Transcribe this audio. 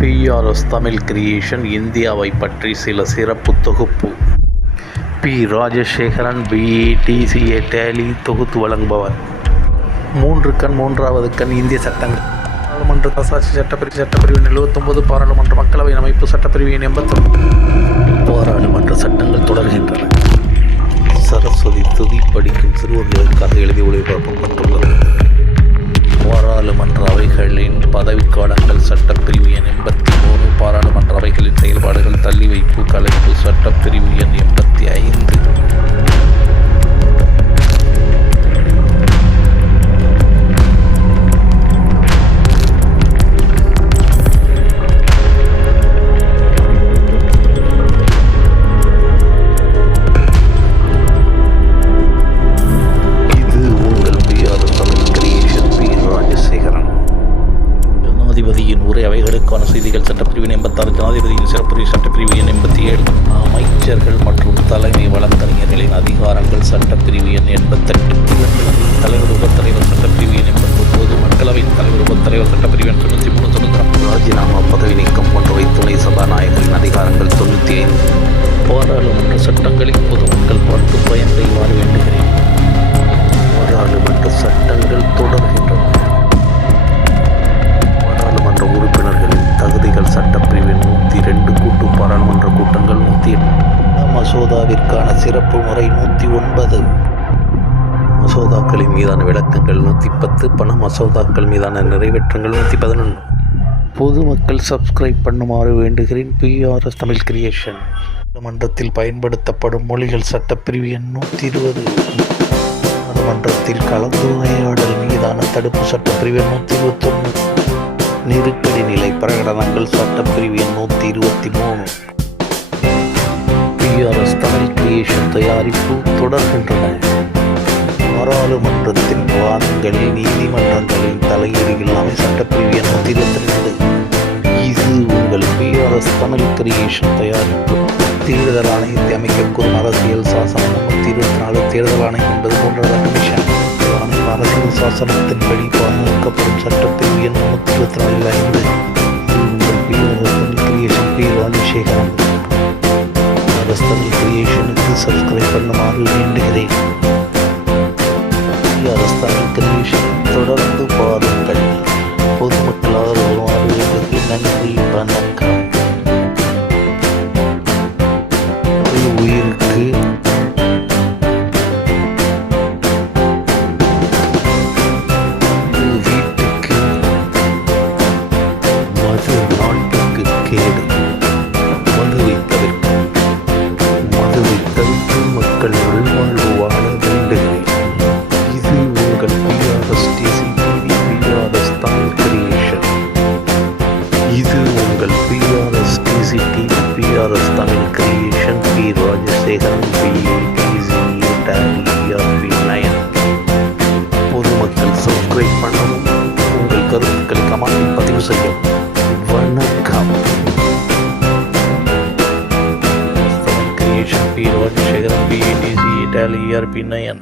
PRS Tamil creation இந்தியாவை பற்றி சில சிறப்பு தொகுப்பு. பி. ராஜசேகரன், BTCA டேலி தொகுத்து வழங்குபவர். 3 கண் மூன்றாவது கண் இந்திய சட்டங்கள். பாராளுமன்ற தசாட்சி சட்டப்பிரிவு 79, பாராளுமன்ற மக்களவை அமைப்பு சட்டப்பிரிவு 81. பாராளுமன்ற சட்டங்கள் தொடர்கின்றன. சரஸ்வதி துதி படிக்கும் சிறுவர்களுக்காக எழுதி ஒளிபரப்பப்பட்டுள்ளது. பாராளுமன்ற அவைகளின் பதவிக்காலங்கள் சட்டப்பிரிவு எண் 83. பாராளுமன்ற அவைகளின் செயல்பாடுகள் தள்ளி வைப்பு கலைப்பு சட்டப்பிரிவு எண் 85. ஜனாதிபதியின் உரை அவைகளுக்கான செய்திகள் சட்டப்பிரிவு 86. ஜனாதிபதியின் சிறப்புரை சட்டப்பிரிவு 87. அமைச்சர்கள் மற்றும் தலைமை வழக்கறிஞர்களின் அதிகாரங்கள் சட்டப்பிரிவு 88. தலைவர் உபத்தலைவர் சட்டப்பிரிவு 89. மக்களவையின் தலைவர் உபத்தலைவர் சட்டப்பிரிவு 93. சுதந்திரம், ராஜினாமா, பதவி நீக்கம் போன்றவை துணை சபாநாயகரின் அதிகாரங்கள் 95. பாராளுமன்ற சட்டங்களில் பொதுமக்கள் பார்த்து பயன்பெறுமாறு வேண்டுகிறேன். பாராளுமன்ற சட்டங்கள் தொடர்கின்றன. உறுப்பினர்களின் தகுதிகள் சட்டப்பிரிவு 102. கூட்டு பாராளுமன்ற கூட்டங்கள் 108. மசோதாவிற்கான சிறப்பு முறை 109. மசோதாக்களின் மீதான விளக்கங்கள் 110. பண மசோதாக்கள் மீதான நிறைவேற்றங்கள் 111. பொதுமக்கள் சப்ஸ்கிரைப் பண்ணுமாறு வேண்டுகிறேன். PRS Tamil creation. மன்றத்தில் பயன்படுத்தப்படும் மொழிகள் சட்டப்பிரிவு 120. மன்றத்தில் கலந்துரையாடல் மீதான தடுப்பு சட்டப்பிரிவு 121. நெருக்கடி நிலை பிரகடனங்கள் சட்டப்பிரிவு 123. PRS தமிழ் கிரியேஷன் தயாரிப்பு தொடர்கின்றன. பாராளுமன்றத்தின் விவாதங்களில் நீதிமன்றங்களின் தலையீடு இல்லாமல் சட்டப்பிரிவு 122. இது உங்கள் PRS தமிழ் கிரியேஷன் தயாரிப்பு. தேர்தல் ஆணையத்தை அமைக்க கூறும் அரசியல் சாசனம் 124. தேர்தல் ஆணையம் என்பது போன்ற கமிஷன். அரசியல் சாசனத்தின்படி பாதுகாக்கப்படும் சட்டப்பிரிவு 324. உங்கள் PRS Tamil creation. P. Rajasekaran. PRS Tamil கிரியேஷனுக்கு சப்ஸ்கிரைப் பண்ணுமாறு வேண்டுகிறேன். PRS தமிழ் கிரியேஷன் தொடர்ந்து பாருங்கள். பொதுமக்கள் ஆதரவு நன்றி. வணக்கம். உயிருக்கு மக்கள் நல்வாழ்வு வாழ வேண்டுகிறேன். இது உங்கள் PRS TCTV PRS Tamil creation. இது உங்கள் PRS TCTV PRS Tamil creation. P. Rajasekaran, BTCA Tally ERP9. பொதுமக்கள் சப்ஸ்கிரைப் பண்ணவும், உங்கள் கருத்துக்களை கமெண்டில் பதிவு செய்யவும். வணக்கம். P. Rajasekaran, BTCA Tally ERP9.